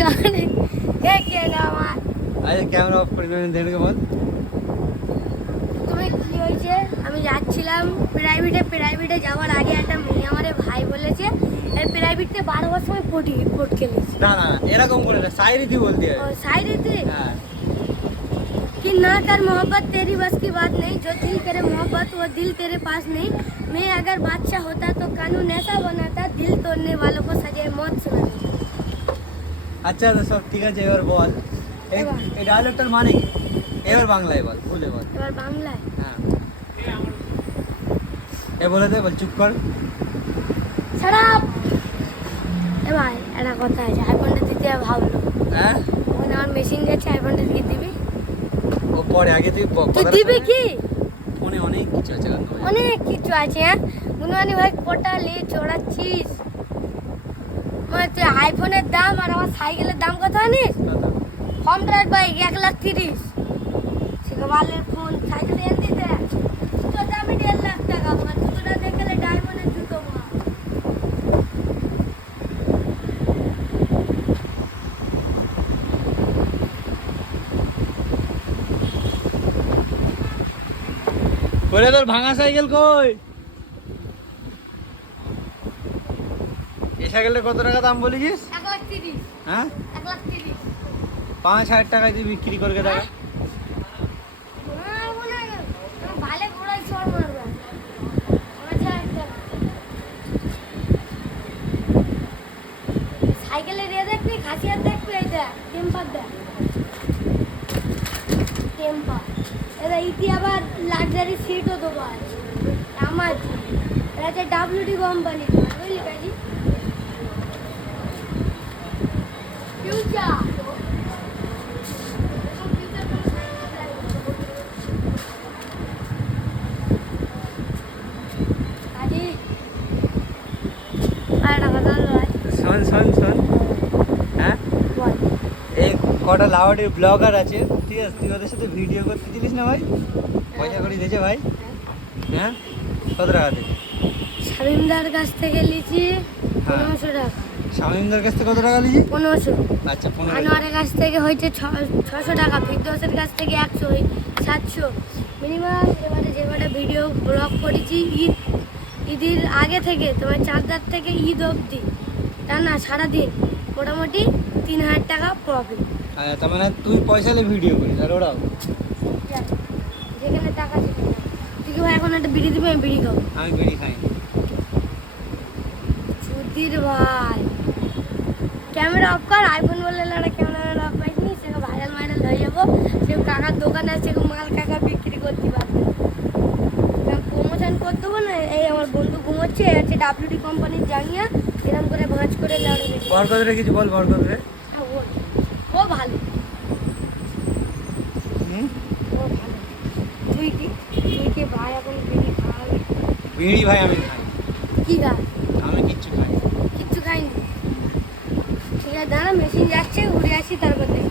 গানে কে আমার আরে ক্যামেরা অফ করে দেখে বল। তুমি কি হয়েছে? আমি যাচ্ছিলাম প্রাইভেটে যাওয়ার আগে একটা মেয়ে আমারে ভাই বলেছে প্রাইভেটে 12 বছর সময় পট খেলেছি। না না এরকম করে না, শায়রি দি বলতে और शायरी थी হ্যাঁ। कि ना कर मोहब्बत तेरी बस की बात नहीं, जो दिल करे मोहब्बत वो दिल तेरे पास नहीं। मैं अगर बादशाह होता तो कानून ऐसा बनाता, दिल तोड़ने वालों को सजाए मौत सुनाता। আচ্ছা তো সব ঠিক আছে, এবার বল এবার। এই ডায়লগটার মানে কি? এবার বাংলায় বল, ভুলে বল। এবার বাংলায় হ্যাঁ এ বলে দে, বল চুপ কর। খারাপ এবার একটা কথা আছে, আইফোনটা দিতে ভাবলো হ্যাঁ ওখানে আমার মেশিন যাচ্ছে, আইফোনটা দিয়ে দিবি? ও পরে আগে তুই তুই দিবি কি? ফোনে অনেক কিছু আছে গান গাওয়ার। অনেক কিছু আছে। হ্যাঁ গুনমানি ভাই পটালি চড়াচ্ছিস মানে তুই আইফোনের দাম আর আমার সাইকেলের দাম কত জানিস? কথা। কম রাখ ভাই 1,30,000 সেকেবালের ফোন সাইকেল এনে দিতে তো দামি 1.5 লাখ টাকা আমার জুতোটা দেখলে ডায়মন্ডের জুতো মা বলে তোর ভাঙা সাইকেল কই? এই সাইকেলটা কত টাকা দাম বলেছিস? 1,30,000 হ্যাঁ 1,30,000 5,000 টাকায় তুই বিক্রি করবে টাকা। ভালো ঘোড়ায় চড় মারবে সাইকেলে দিয়ে দেখবি খাসিয়ার দেখবি এইটা টেম্পার দেখ টেম্পার এটা ইতি আবার লাক্সারি সিটও দেবো আছে আমার এটা হচ্ছে ডাব্লিউডি কোম্পানি বুঝলি কাজি ফিউচার শোন শোন শোন, হ্যাঁ এই কটা লাউডের ব্লগার আছে, ঠিক আছে, তুই ওদের সাথে ভিডিও করতে দিলিস না ভাই? পয়সা করে দিয়েছে ভাই? হ্যাঁ কত টাকা থেকে? শামিমদার কাছ থেকে লিচি হ্যাঁ। 1500 টাকা। শামিমদার কাছ থেকে কত টাকা নিয়েছি? 1500। আচ্ছা 15 আনোয়ারের কাছ থেকে হয়েছে 600 টাকা, ফিরদৌসের কাছ থেকে 100, 700 মিনিমাম। এবারে যেবারে ভিডিও ব্লগ করেছি ঈদের আগে থেকে তোমার 4 রাত থেকে ঈদ অবধি তা না সারাদিন মোটামুটি 3,000 টাকা প্রফিট। তার মানে তুই পয়সা নিয়ে ভিডিও করিস আর ওরাও? যেখানে টাকা সেখানে তুই কি ভাই এখন একটা বিড়ি দিবি? আমি বিড়ি খাবো। আমি বিড়ি খাই না। সুধীর ভাই ক্যামেরা অফ কর, আইফোন বললে একটা ক্যামেরা অফ পাইনি, সেটা ভাইরাল হয়ে যাবো। সে কাকার দোকানে আছে মাল কাকা বিক্রি করতে পারবে, প্রমোশন করে দেবো না। এই আমার বন্ধু ঘুমোচ্ছে আছে ডাব্লিউডি কোম্পানির জাঙ্গিয়া এরকম করে ভাঁজ করে লাড়ে দেখি বরকত রে কিছু বল, বরকত রে। ও ভালো হুম ও ভালো। তুই কি ভাই এখন বিড়ি খাওয়াবি? বিড়ি ভাই আমি খাই না। কি গা আমি কিচ্ছু খাই না। কিচ্ছু খাইনি। ঠিক আছে দাঁড়া মেশিন যাচ্ছে ঘুরে আসি তারপর দেখি।